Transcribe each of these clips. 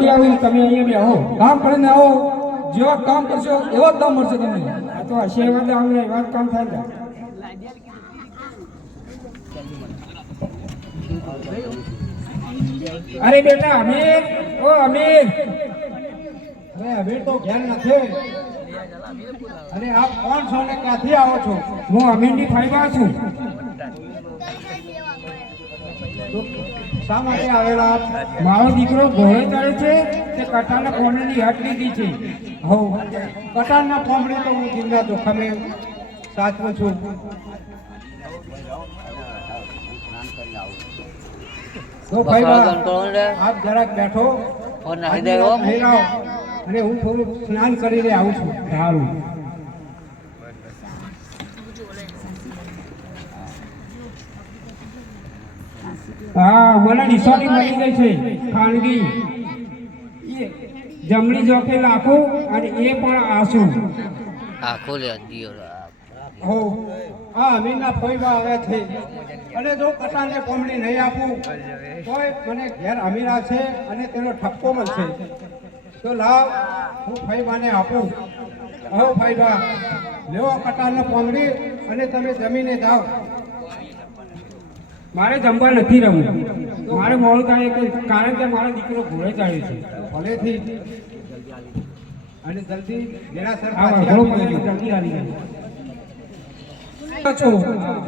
તમે અહીંયા આવો કામ કરીને આવો, જેવા કામ કરશો એવા જ દામ મળશે તમને. આ તો આશીર્વાદ આવે વાત કામ થાય. અરે બેટા અમીર, ઓ અમીર. અરે અમીર તો ઘેર નથી. અને આપ કોણ છો ને ક્યાંથી આવો છો? હું અમીરની ફાઈબા છું. શા માટે આવેલા આપ? મારો દીકરો ઘોડે ચડે છે તે કટાના કોણની હટ લીધી છે. હો કટારના ફોમડી તો હું જીવના જોખમે સાચવું છું. તો ભાઈ આપ જરાક બેઠો અને હું થોડું સ્નાન કરીને આવું છું. સારું. હા, મને નિશાની મળી ગઈ છે ખાનગી. જમણી જોખે લાખો અને એ પણ આસુ. આખો લે દિયો હો હા અમીરના ફોઈવા આવ્યા છે. અને જો કટાને કોમડી નહીં આપું તોય મને ઘેર અમીરા છે અને તેનો ઠપકો મળશે. તો લાવ હું ફઈબાને આપું. હો ફઈબા લેવો કટાને કોમડી અને તમે જમીને જાઓ. મારે જમવા નથી રમવું. મારે મોડું થાય કારણ કે મારો દીકરો ઘોડે ચડે છે. ભલેથી અને જલ્દી દેરાસર જલ્દી આવી જાય.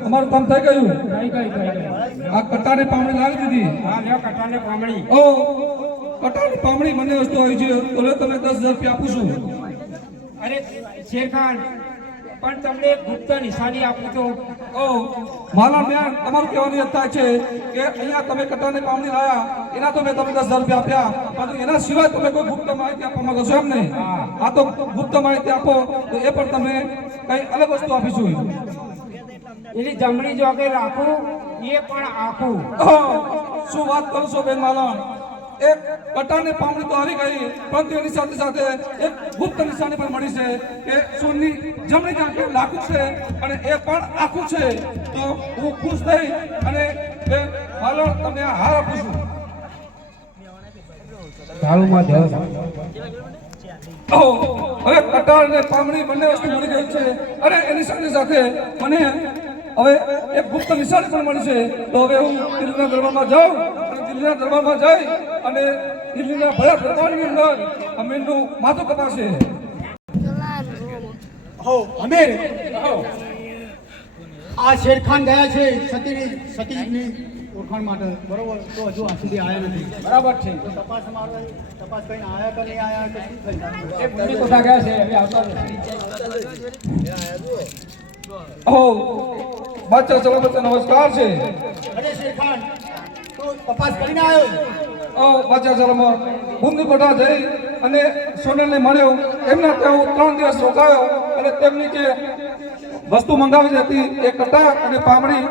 અમારું કામ થઈ ગયું. કઈ આ કટાને પામણી લાવી દીધી. હા, લ્યો કટાને પામણી. ઓ કટાની પામણી મને વસ્તુ આવી છે તો લે તમે 10,000 રૂપિયા આપું છું. અરે શેરખાન, પણ તમને ગુપ્ત નિશાની આપું તો. ઓ માલા મેં તમારું કહેવાની વાત થાય છે કે અહીંયા તમે કટાને પામણી લાયા એના તો મેં તમને 10,000 રૂપિયા આપ્યા, પરંતુ એના સિવાય તમે કોઈ ગુપ્ત માહિતી આપવા માંગો છો એમ નહીં? આ તો ગુપ્ત માહિતી આપો તો એ પણ તમે કઈ અલગ વસ્તુ આપીશું. એની જમણી જોગે રાખું એ પણ આખું. શું વાત કરો છો બેન માલા? એક કટાને પામણી તો આવી ગઈ, પરંતુ એની સાથે સાથે એક ગુપ્ત નિશાની પણ મળી છે કે સોનની જમણી જાંઘે લાખું છે અને એ પણ આખું છે. તો હું ખુશ થઈ અને બેન માલા તમને આ હાર આપું છું. હવે કટાર અને પામણી બંને વસ્તુ મળી ગઈ છે અને એની સાથે સાથે મને હવે એક ગુપ્ત નિશાની પણ મળી છે. તો હવે હું દિલ્હીના દરબારમાં જાઉં અને દિલ્હીના દરબારમાં જઈ અને દિલ્હીના ભયા દરબારની અંદર અમીરનું માથું કપાશે. હો અમીર, આ શેરખાન ગયા છે સતીની ઓળખાણ માટે, બરોબર? તો હજુ આ સુધી આવ્યા નથી. બરાબર છે. તો તપાસ કરીને આયા કે નહીં આયા કે શું થઈ જાય? એ પુણ્ય કોઠા ગયા છે, હવે આવતા નથી. ઓ બચ્ચા ચલો બચ્ચા નમસ્કાર છે. અરે શેરખાન, તો તપાસ કરીને આવ્યો? ઓ બચ્ચા ચલો બુંદી કોઠા જઈ અને સોનલને મળ્યો. એમના ત્યાં હું 3 દિવસ રોકાયો અને તેમની જે વસ્તુ મંગાવી હતી એ કટાર અને પામણી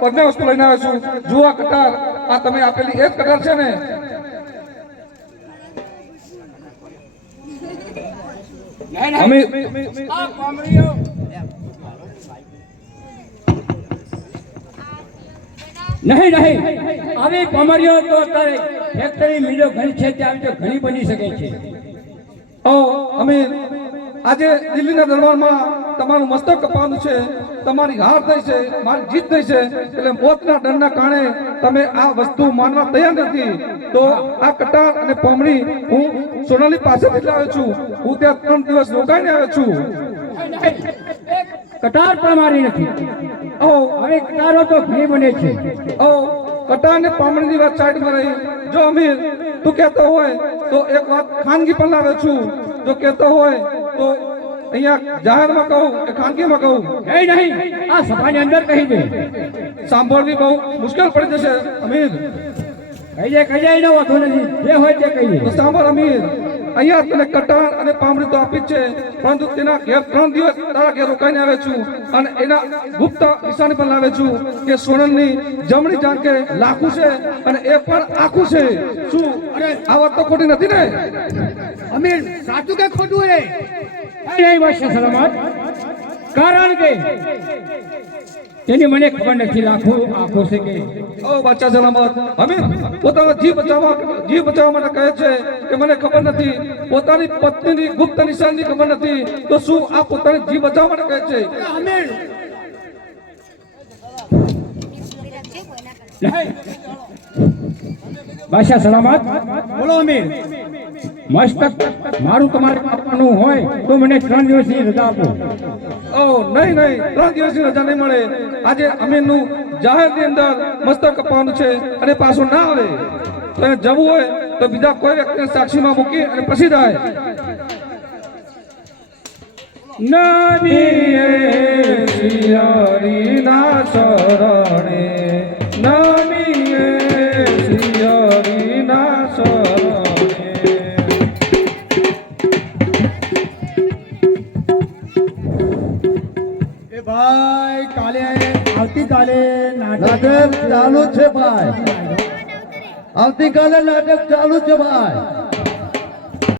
બંને વસ્તુ લઈને આવ્યો છું. જુઓ કટાર, આ તમે આપેલી એક કટાર છે ને? નહીં આવી પામરીઓ તો અત્યારે ફેક્ટરી મિલો ઘણી છે, ત્યાં તો ઘણી બની શકે છે. ઓ અમીર, આજે દિલ્હીના દરબારમાં તમારું મસ્તક કપાવાનું છે, તમારી હાર થઈ છે, મારી જીત થઈ છે, એટલે મોતના ડરના કારણે તમે આ વસ્તુ માનવા તૈયાર નથી. તો આ કટાર અને પામણી હું સોનાલી પાસેથી લાવ્યો છું. હું ત્યાં 3 દિવસ રોકાઈને આવ્યો છું. કટાર પણ મારી નથી. ઓ હવે કટારો તો ઘણી બને છે. ઓ કટાર અને પામણીની વાત સાઈડમાં રહી. જો અમીર તું કહેતો હોય તો એક વાત ખાનગી પણ લાવ્યો છું. જો કહેતો હોય તો અહીંયા જાહેરમાં કહું કે ખાનગીમાં કહું? નહીં, આ સભાની અંદર કહી દે. સાંભળવી બહુ મુશ્કેલ પડી જશે અમીર. કહી દે એનો વાંધો નથી. જે હોય તે કહી દે. તો સાંભળ અમીર, અહીંયા તને કટાર અને પામણી તો આપી જ છે, પરંતુ તેના ઘેર 3 દિવસ તારા ઘેર રોકાઈને આવ્યો છું અને એના ગુપ્ત નિશાની પણ લાવે છું કે સોનલની જમણી જાંઘે લાખું છે અને એ પણ આખું છે. શું અરે આ વાત તો ખોટી નથી ને? અમીર, સાચું કે ખોટું? નહીં વાત છે સલામત. કારણ કે તેની મને ખબર નથી લાખો આખો છે કે ઓ બાદશાહ સલામત અમીર પોતાનો જીવ બચાવવા માટે કહે છે કે મને ખબર નથી, પોતાની પત્નીની ગુપ્ત નિશાનની ખબર નથી, તો શું આ પોતાની જીવ બચાવવા માટે કહે છે? અમીર બાદશાહ સલામત બોલો અમીર. મસ્તક મારું તમારે કાપવાનું હોય તો મને 3 દિવસની રજા આપો. ઓ નહીં 3 દિવસની રજા નહીં મળે. આજે અમીરનું જાહેરની અંદર મસ્તક કપાવવાનું છે અને પાછું ના આવે તો એને જવું હોય તો બીજા કોઈ વ્યક્તિને સાક્ષીમાં મૂકી અને પછી જાય. નદીએ શિયાળીના શરણે, નદીએ શિયાળીના શરણે. એ ભાઈ આવતીકાલે નાટક ચાલુ છે ભાઈ, આવતીકાલે નાટક ચાલુ છે ભાઈ.